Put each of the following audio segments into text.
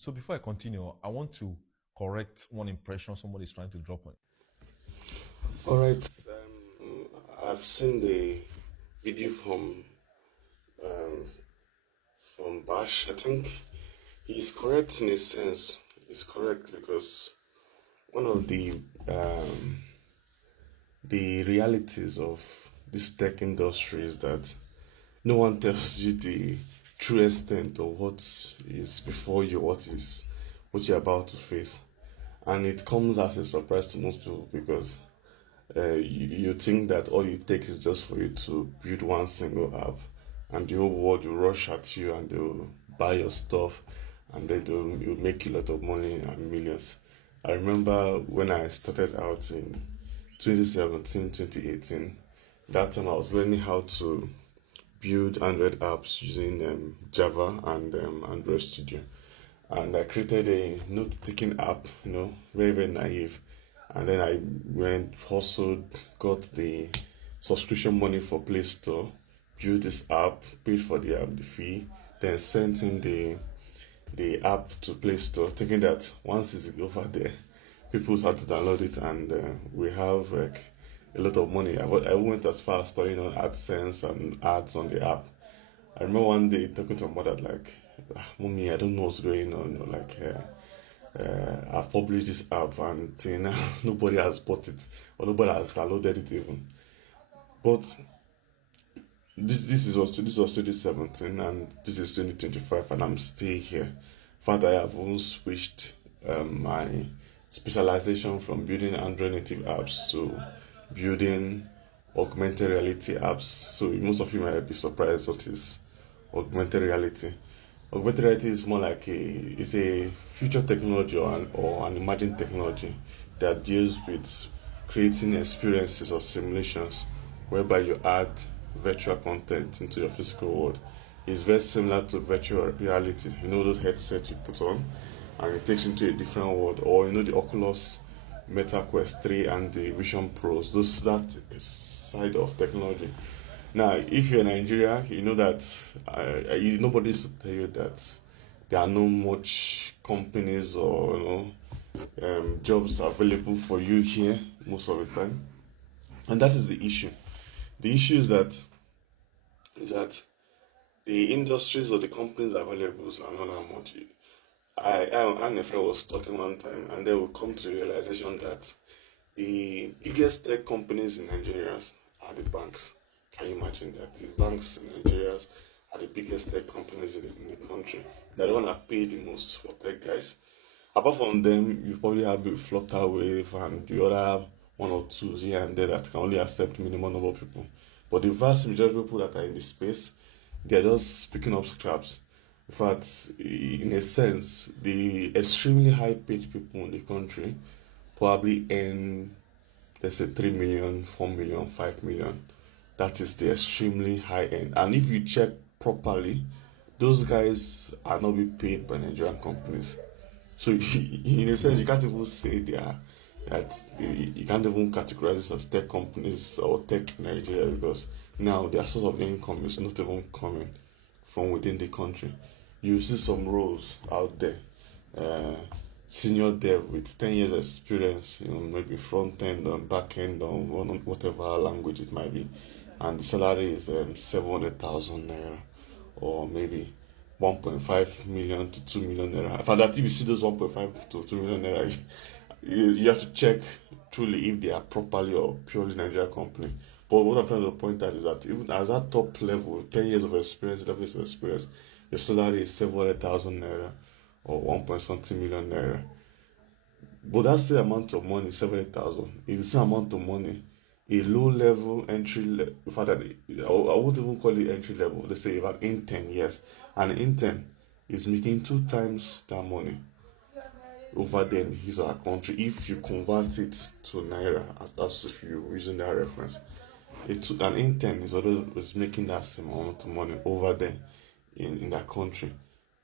So before I continue, I want to correct one impression somebody is trying to drop on. All right. I've seen the video um, from Bash. I think he's correct in a sense. He's correct because one of the realities of this tech industry is that no one tells you the true extent of what is before you, what you're about to face, and it comes as a surprise to most people because you think that all it takes is just for you to build one single app and the whole world will rush at you and they'll buy your stuff and then you'll make you a lot of money and millions. I remember when I started out in 2017, 2018, that time I was learning how to build Android apps using Java and Android Studio. And I created a note-taking app, very, very naive. And then I went hustled, got the subscription money for Play Store, built this app, paid for the fee, then sent in the app to Play Store, thinking that once it's over there, people start to download it and we have like a lot of money. I went as far as studying on AdSense and ads on the app. I remember one day talking to my mother like, "Mommy, I don't know what's going on. I've published this app and nobody has bought it or nobody has downloaded it even." But this was 2017 and this is 2025 and I'm still here. In fact, I have even switched my specialization from building Android native apps to building augmented reality apps. So most of you might be surprised what is augmented reality. Augmented reality is more like it's a future technology or an emerging technology that deals with creating experiences or simulations whereby you add virtual content into your physical world. It's very similar to virtual reality. Those headsets you put on and it takes you into a different world, or the Oculus Meta Quest 3 and the Vision Pros. That side of technology. Now, if you're in Nigeria, you know that nobody needs to tell you that there are no much companies or jobs available for you here most of the time, and that is the issue. The issue is that the industries or the companies available are not that much. I and a friend was talking one time, and they will come to the realization that the biggest tech companies in Nigeria are the banks. Can you imagine that? The banks in Nigeria are the biggest tech companies in the country. They're the one that pay the most for tech guys. Apart from them, you probably have the Flutterwave and the other one or two here and there that can only accept minimum number of people. But the vast majority of people that are in the space, they're just picking up scraps. In fact, in a sense, the extremely high paid people in the country probably earn, let's say, 3 million, 4 million, 5 million. That is the extremely high end. And if you check properly, those guys are not being paid by Nigerian companies. So in a sense, you can't even say you can't even categorize this as tech companies or tech in Nigeria because now their source of income is not even coming from within the country. You see some roles out there, senior dev with 10 years experience, maybe front end or back end or whatever language it might be, and the salary is 700,000 naira or maybe 1.5 million to 2 million naira. For that, if you see those 1.5 to 2 million naira, you have to check truly if they are properly or purely Nigerian companies. But what I'm trying to point out is that even as that top level, 10 years of experience, 11 years of experience, your salary is 700,000 naira or 1 point something million naira. But that's the amount of money, 700,000, is the same amount of money a low level entry level, in fact, I won't even call it entry level. Let's say about intern, yes. An intern is making 2 times that money over there in his or her country if you convert it to naira, as if you're using that reference. An intern is making that same amount of money over there in that country.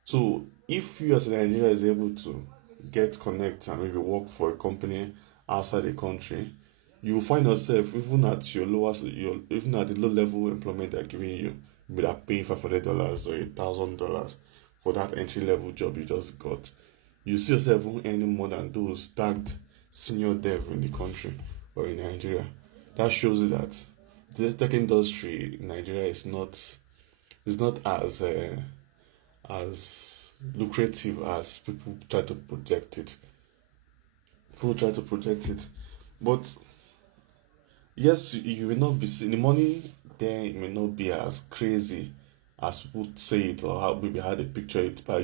So if you as a Nigerian is able to get connect and maybe work for a company outside the country, you will find yourself even at even at the low level employment they're giving you, maybe they're paying $500 or $1,000 for that entry level job you just got, you see yourself earning more than those tagged senior dev in the country or in Nigeria. That shows you that the tech industry in Nigeria is not as lucrative as people try to project it. But yes, you will not be seeing the money there. It may not be as crazy as people say it, or how maybe how they picture it by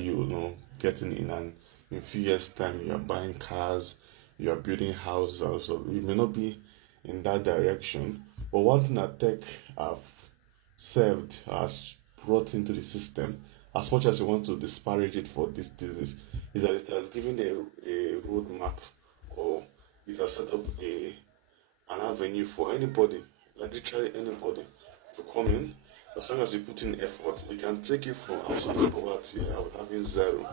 getting in, and in a few years' time you are buying cars, you are building houses. Also, it may not be in that direction. But one thing that tech have served has brought into the system, as much as you want to disparage it for this disease, is that it has given a roadmap, or it has set up an avenue for anybody, like literally anybody, to come in. As long as you put in effort, it can take you from absolute poverty, having zero,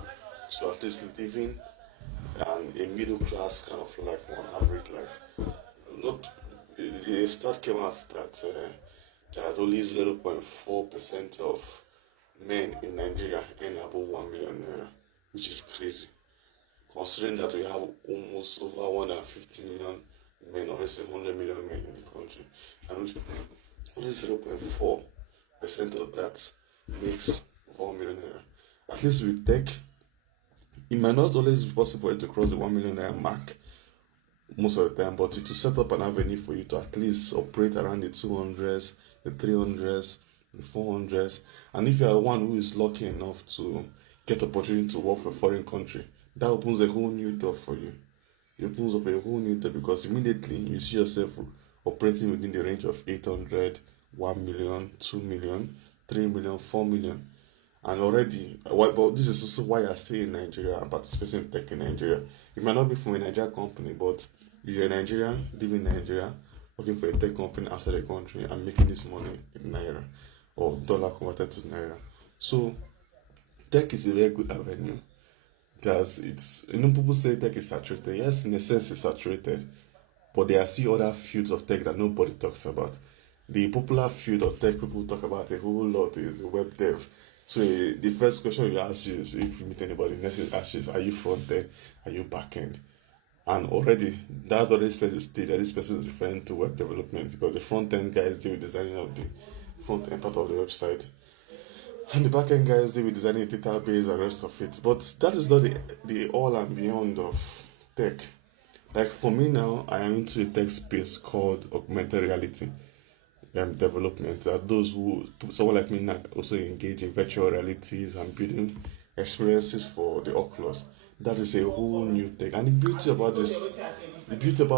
to at least living a middle class kind of life, or an average life. Not the stat came out that that only 0.4% of men in Nigeria earn above 1 million naira, which is crazy, considering that we have almost over 150 million men, or let's say 100 million men in the country, and only 0.4% of that makes 4 million naira. At least with tech, it might not always be possible to cross the 1 million naira mark most of the time, but it will set up an avenue for you to at least operate around the 200s, the 300s, the 400s. And if you are one who is lucky enough to get opportunity to work for a foreign country, that opens a whole new door for you. It opens up a whole new door, because immediately you see yourself operating within the range of 800, 1 million, 2 million, 3 million, 4 million. And already, but this is also why I stay in Nigeria and participating in tech in Nigeria. It might not be from a Nigerian company, but you're a Nigerian, living in Nigeria, working for a tech company outside the country, and making this money in Naira, or dollar converted to Naira. So, tech is a very good avenue. People say tech is saturated. Yes, in a sense, it's saturated, but there are still other fields of tech that nobody talks about. The popular field of tech people talk about a whole lot is the web dev. So the first question you ask you is, if you meet anybody, next thing you ask you is, are you front end? Are you back end? And already, that already says the stage that this person is referring to web development, because the front end guys deal with designing of the front end part of the website, and the back end guys deal with designing the database and rest of it. But that is not the all and beyond of tech. Like for me now, I am into a tech space called augmented reality development. Someone like me now, also engage in virtual realities and building experiences for the Oculus. That is a whole new thing. And the beauty about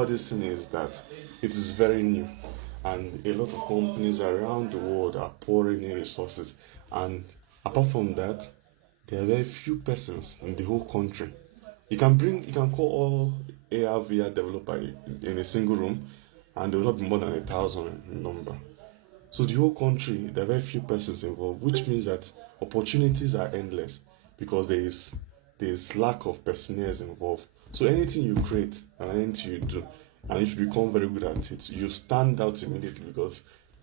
this thing is that it is very new, and a lot of companies around the world are pouring in resources. And apart from that, there are very few persons in the whole country. You can call all AR VR developers in a single room, and there will not be more than 1,000 in number. So the whole country, there are very few persons involved, which means that opportunities are endless, because there is lack of personnel involved. So anything you create and anything you do, and if you become very good at it, you stand out immediately, because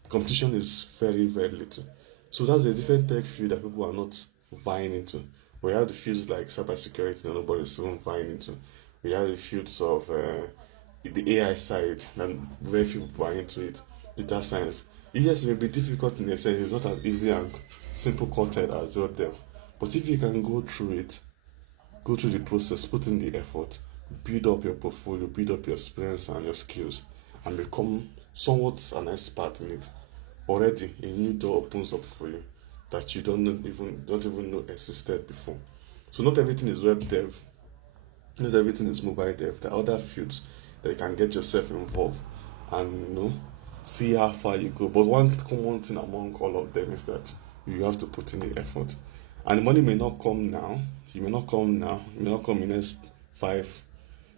competition is very, very little. So that's a different tech field that people are not vying into. We have the fields like cybersecurity that nobody's even vying into. We have the fields of the AI side, and very few people are into it. Data science. Yes, it may be difficult in a sense. It's not as easy and simple content as web dev. But if you can go through the process, put in the effort, build up your portfolio, build up your experience and your skills, and become somewhat an expert in it, already a new door opens up for you that you don't even know existed before. So not everything is web dev, not everything is mobile dev. There are other fields that you can get yourself involved and see how far you go. But one common thing among all of them is that you have to put in the effort. And the money may not come now. It may not come in the next 5.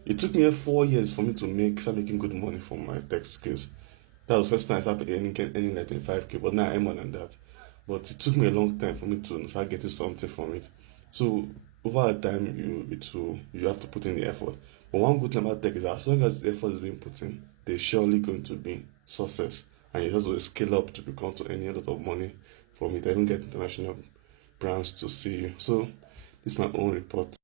It took me 4 years for me to start making good money from my tech skills. That was the first time I started earning like 25k, but now I earn more than that. But it took me a long time for me to start getting something from it. So over time, you have to put in the effort. But one good thing about tech is that as long as the effort is being put in, there's surely going to be success. And you just will scale up to become to earn a lot of money from it. I even get international brands to see you. So this is my own report.